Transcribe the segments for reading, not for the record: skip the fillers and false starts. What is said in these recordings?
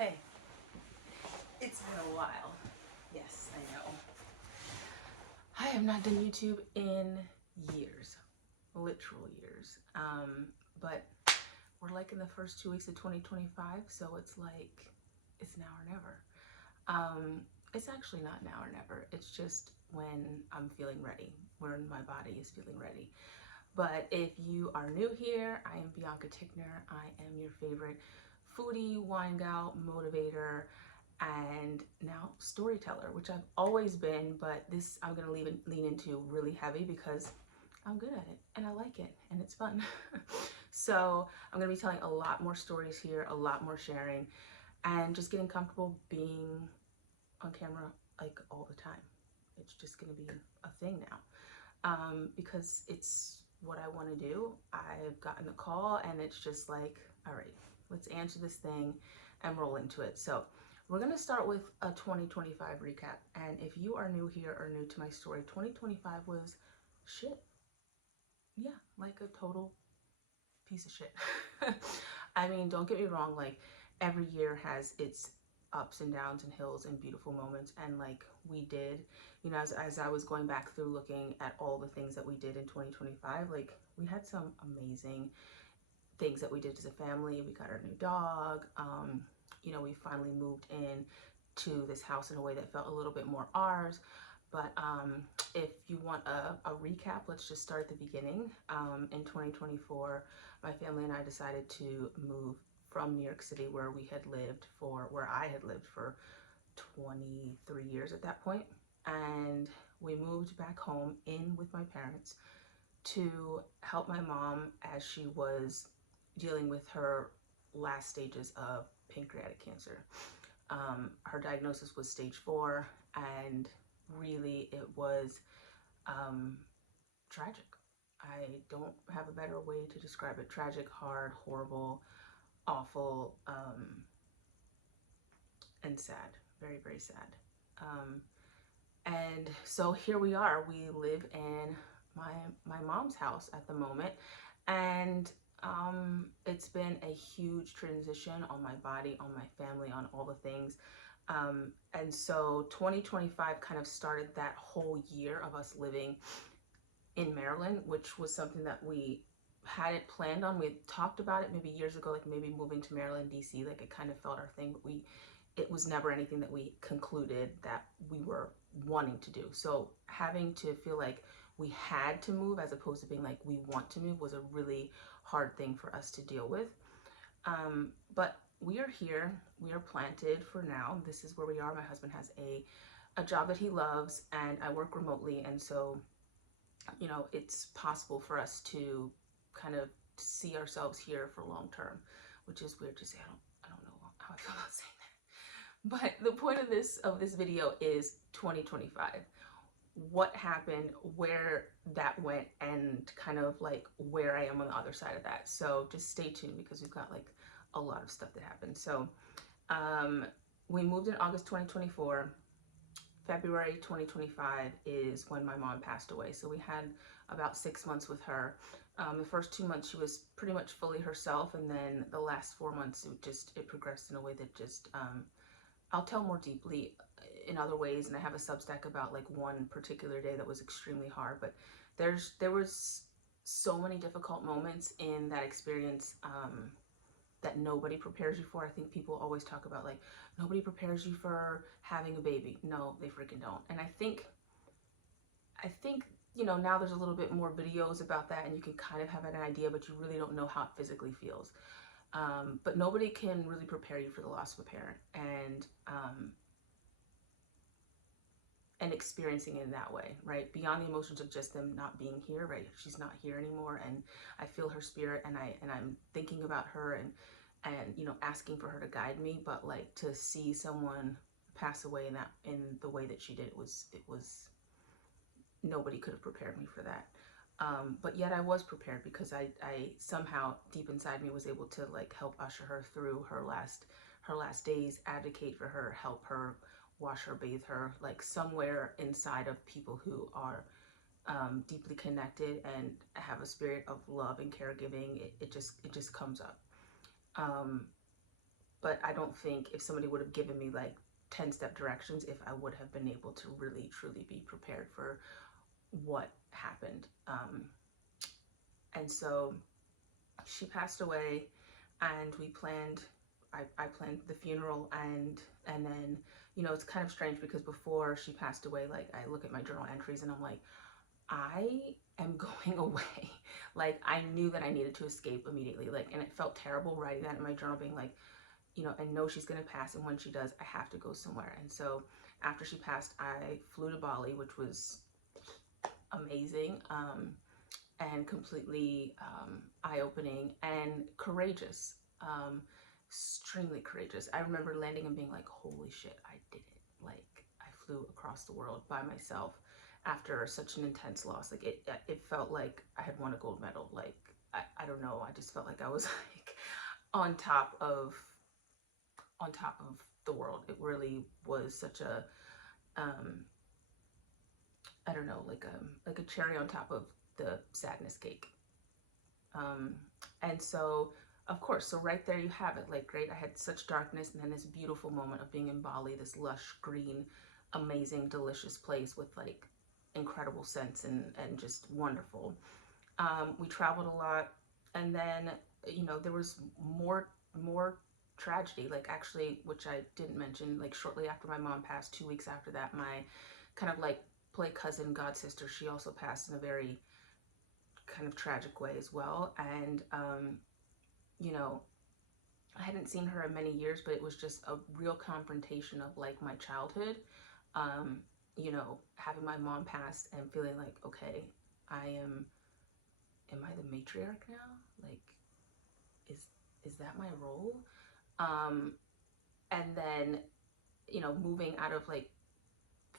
Okay, it's been a while. Yes, I know. I have not done YouTube in years, literal years. But we're like in the first 2 weeks of 2025, so it's like it's now or never. It's actually not now or never. It's just when I'm feeling ready, when my body is feeling ready. But if you are new here, I am Bianca Tickner. I am your favorite foodie, wine gal, motivator, and now storyteller, which I've always been, but this I'm gonna lean into really heavy because I'm good at it and I like it and it's fun. So I'm gonna be telling a lot more stories here, a lot more sharing, and just getting comfortable being on camera like all the time. It's just gonna be a thing now. Because it's what I want to do. I've gotten the call and it's just like, all right, let's answer this thing and roll into it. So we're going to start with a 2025 recap. And if you are new here or new to my story, 2025 was shit. Yeah, like a total piece of shit. I mean, don't get me wrong, like every year has its ups and downs and hills and beautiful moments, and like we did, you know, as I was going back through looking at all the things that we did in 2025, like we had some amazing things that we did as a family. We got our new dog. You know, we finally moved in to this house in a way that felt a little bit more ours. But if you want a recap, let's just start at the beginning. In 2024, my family and I decided to move from New York City, where I had lived for 23 years at that point, and we moved back home in with my parents to help my mom as she was dealing with her last stages of pancreatic cancer. Her diagnosis was stage 4, and really it was tragic. I don't have a better way to describe it. Tragic, hard, horrible, awful, and sad. Very, very sad. And so here we are. We live in my mom's house at the moment, and it's been a huge transition on my body, on my family, on all the things. And so 2025 kind of started that whole year of us living in Maryland, which was something that we hadn't planned on. We had talked about it maybe years ago, like maybe moving to Maryland, DC, like it kind of felt our thing, but it was never anything that we concluded that we were wanting to do. So having to feel like we had to move as opposed to being like we want to move was a really hard thing for us to deal with. But we are here, we are planted for now. This is where we are. My husband has a job that he loves, and I work remotely, and so you know, it's possible for us to kind of see ourselves here for long term, which is weird to say. I don't know how I feel about saying that. But the point of this video is 2025. What happened, where that went, and kind of like where I am on the other side of that. So just stay tuned because we've got like a lot of stuff that happened. So we moved in August 2024. February 2025 is when my mom passed away. So we had about 6 months with her. The first 2 months she was pretty much fully herself, and then the last 4 months it progressed in a way that just I'll tell more deeply in other ways. And I have a Substack about like one particular day that was extremely hard, but there was so many difficult moments in that experience that nobody prepares you for. I think people always talk about like nobody prepares you for having a baby. No, they freaking don't. And I think you know, now there's a little bit more videos about that and you can kind of have an idea, but you really don't know how it physically feels. But nobody can really prepare you for the loss of a parent, and experiencing it in that way, right? Beyond the emotions of just them not being here, right? She's not here anymore, and I feel her spirit, and I'm thinking about her, and you know, asking for her to guide me. But like to see someone pass away in the way that she did, it was nobody could have prepared me for that. But yet I was prepared because I somehow deep inside me was able to like help usher her through her last days, advocate for her, help her, wash her, bathe her, like somewhere inside of people who are deeply connected and have a spirit of love and caregiving. It just comes up. but I don't think if somebody would have given me like 10-step directions, if I would have been able to really truly be prepared for what happened. And so she passed away, and we planned. I planned the funeral, and then, you know, it's kind of strange because before she passed away, like, I look at my journal entries and I'm like, I am going away. Like, I knew that I needed to escape immediately. Like, and it felt terrible writing that in my journal, being like, you know, I know she's gonna pass, and when she does, I have to go somewhere. And so after she passed, I flew to Bali, which was amazing, and completely eye-opening and courageous. Extremely courageous. I remember landing and being like, holy shit, I did it. Like, I flew across the world by myself after such an intense loss. Like, it felt like I had won a gold medal. Like, I don't know, I just felt like I was like on top of the world. It really was such a I don't know, like a cherry on top of the sadness cake. Um, and so, of course, so right there you have it. Like, great, I had such darkness, and then this beautiful moment of being in Bali, this lush, green, amazing, delicious place with like incredible scents and just wonderful. We traveled a lot, and then, you know, there was more tragedy. Like, actually, which I didn't mention, like shortly after my mom passed, 2 weeks after that, my kind of like play cousin, god sister, she also passed in a very kind of tragic way as well. And you know, I hadn't seen her in many years, but it was just a real confrontation of like my childhood. Um, you know, having my mom pass and feeling like, okay, I am I the matriarch now? Like, is is that my role? Um, and then, you know, moving out of like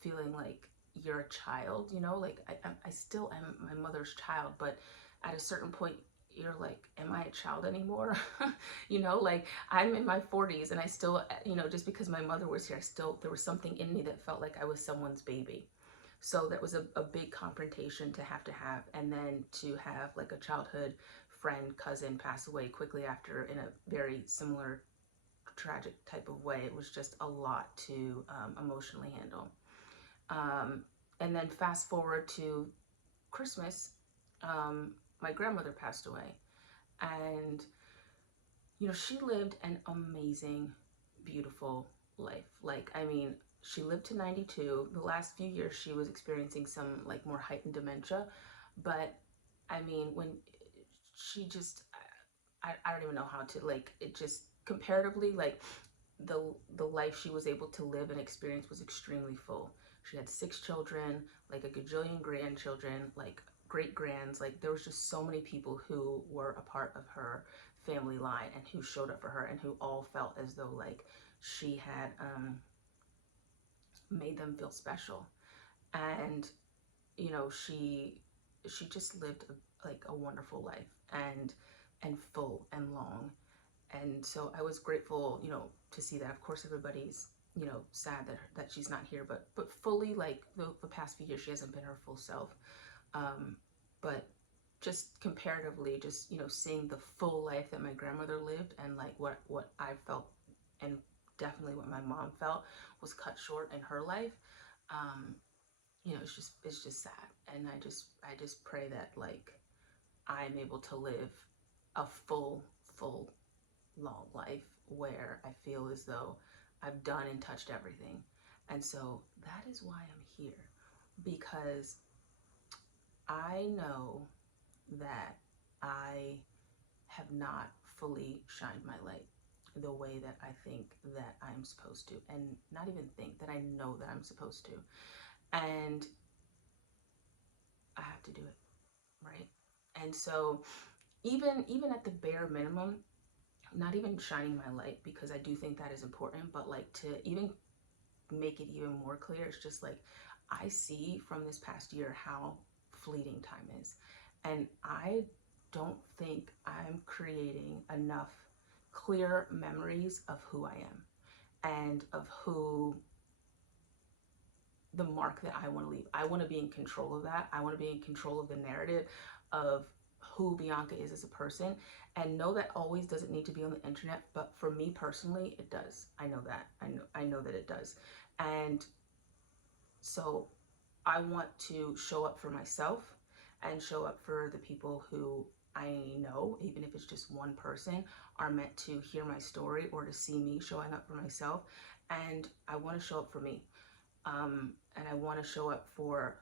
feeling like you're a child, you know, like I still am my mother's child, but at a certain point, you're like, am I a child anymore? You know, like, I'm in my 40s and I still, you know, just because my mother was here, I still, there was something in me that felt like I was someone's baby. So that was a big confrontation to have, and then to have like a childhood friend, cousin pass away quickly after in a very similar tragic type of way. It was just a lot to emotionally handle. Um, and then fast forward to Christmas, my grandmother passed away. And, you know, she lived an amazing, beautiful life. Like, I mean, she lived to 92. The last few years, she was experiencing some, like, more heightened dementia. But, I mean, when she just, I don't even know how to, like, it just, comparatively, like, the life she was able to live and experience was extremely full. She had 6 children, like a gajillion grandchildren, like great grands. Like, there was just so many people who were a part of her family line and who showed up for her and who all felt as though like she had made them feel special. And, you know, she just lived like a wonderful life, and full and long. And so I was grateful, you know, to see that. Of course, everybody's, you know, sad that she's not here, but fully, like, the past few years, she hasn't been her full self. But just comparatively, just, you know, seeing the full life that my grandmother lived, and like what I felt, and definitely what my mom felt, was cut short in her life. Um, you know, it's just sad, and I just pray that like I'm able to live a full long life where I feel as though I've done and touched everything. And so that is why I'm here, because I know that I have not fully shined my light the way that I think that I'm supposed to, and not even think that I know that I'm supposed to. And I have to do it, right? And so even at the bare minimum, not even shining my light, because I do think that is important, but like to even make it even more clear, it's just like I see from this past year how fleeting time is. And I don't think I'm creating enough clear memories of who I am and of who the mark that I want to leave. I want to be in control of that. I want to be in control of the narrative of who Bianca is as a person. And no, that always doesn't need to be on the internet, but for me personally, it does. I know that. I know that it does. And so I want to show up for myself and show up for the people who I know, even if it's just one person, are meant to hear my story or to see me showing up for myself. And I want to show up for me. And I want to show up for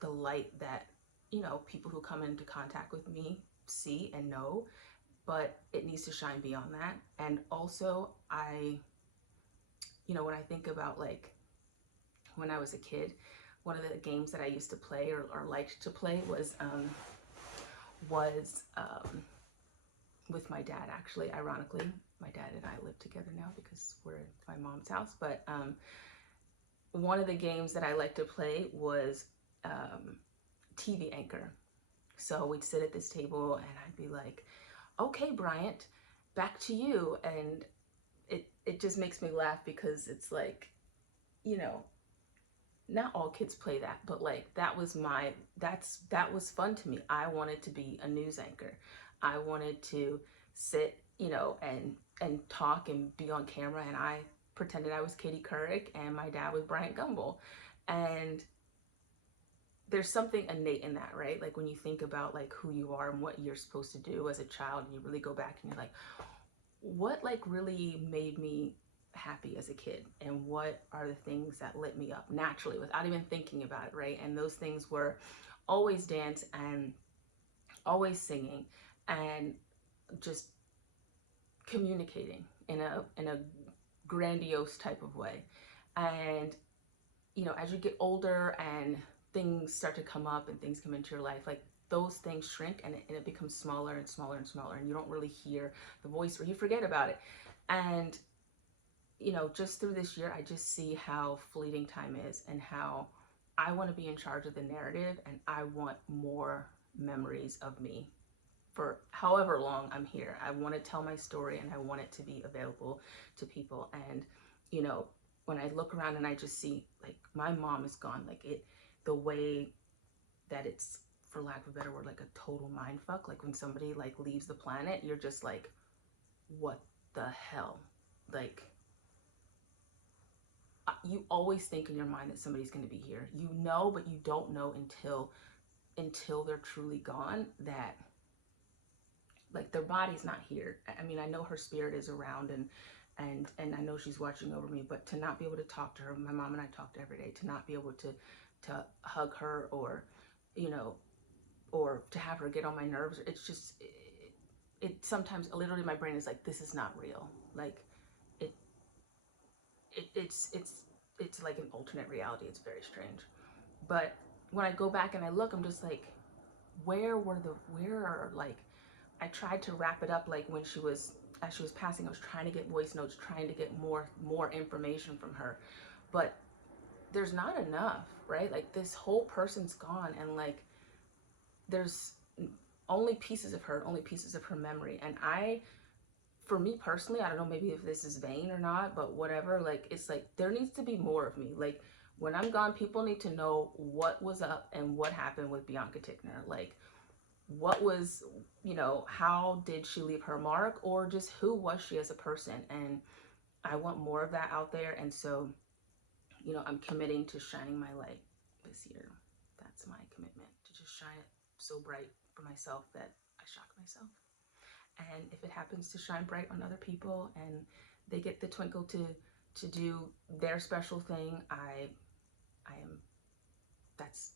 the light that, you know, people who come into contact with me see and know, but it needs to shine beyond that. And also, you know, when I think about like when I was a kid, one of the games that I used to play or liked to play was with my dad, actually. Ironically, my dad and I live together now because we're at my mom's house. But one of the games that I liked to play was TV anchor. So we'd sit at this table and I'd be like, okay, Bryant, back to you. And it just makes me laugh because it's like, you know, not all kids play that, but like that was fun to me. I wanted to be a news anchor. I wanted to sit, you know, and talk and be on camera, and I pretended I was Katie Couric and my dad was Bryant Gumbel. And there's something innate in that, right? Like when you think about like who you are and what you're supposed to do as a child, and you really go back and you're like, what like really made me happy as a kid, and what are the things that lit me up naturally without even thinking about it, right? And those things were always dance and always singing and just communicating in a grandiose type of way. And you know, as you get older and things start to come up and things come into your life, like those things shrink and it becomes smaller and smaller and smaller, and you don't really hear the voice or you forget about it. And you know, just through this year, I just see how fleeting time is and how I want to be in charge of the narrative, and I want more memories of me for however long I'm here. I want to tell my story and I want it to be available to people. And, you know, when I look around and I just see like my mom is gone, like the way that it's, for lack of a better word, like a total mind fuck. Like when somebody like leaves the planet, you're just like, what the hell? Like, you always think in your mind that somebody's going to be here, you know, but you don't know until they're truly gone that like their body's not here. I mean, I know her spirit is around and I know she's watching over me, but to not be able to talk to her, my mom and I talked every day, to not be able to hug her or, you know, or to have her get on my nerves, it's just, it sometimes literally my brain is like, this is not real. Like it's like an alternate reality. It's very strange. But when I go back and I look, I'm just like, where are like, I tried to wrap it up, like when as she was passing, I was trying to get voice notes, trying to get more information from her, but there's not enough, right? Like this whole person's gone, and like there's only pieces of her memory. And for me personally, I don't know, maybe if this is vain or not, but whatever, like it's like there needs to be more of me. Like when I'm gone, people need to know what was up and what happened with Bianca Tickner. Like what was, you know, how did she leave her mark, or just who was she as a person? And I want more of that out there. And so, you know, I'm committing to shining my light this year. That's my commitment, to just shine it so bright for myself that I shock myself. And if it happens to shine bright on other people and they get the twinkle to do their special thing, I am, that's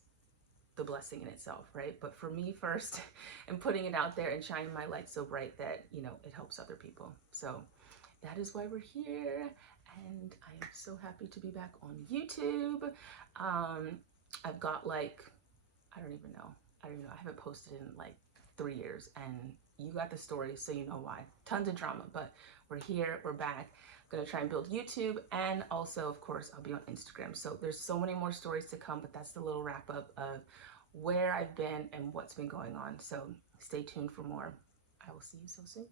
the blessing in itself, right? But for me first, and putting it out there and shining my light so bright that, you know, it helps other people. So that is why we're here, and I am so happy to be back on YouTube. I've got like, I don't even know. I haven't posted in like 3 years, and you got the story, so you know why. Tons of drama, but we're here, we're back. I'm gonna try and build YouTube, and also, of course, I'll be on Instagram. So there's so many more stories to come, but that's the little wrap up of where I've been and what's been going on. So stay tuned for more. I will see you so soon.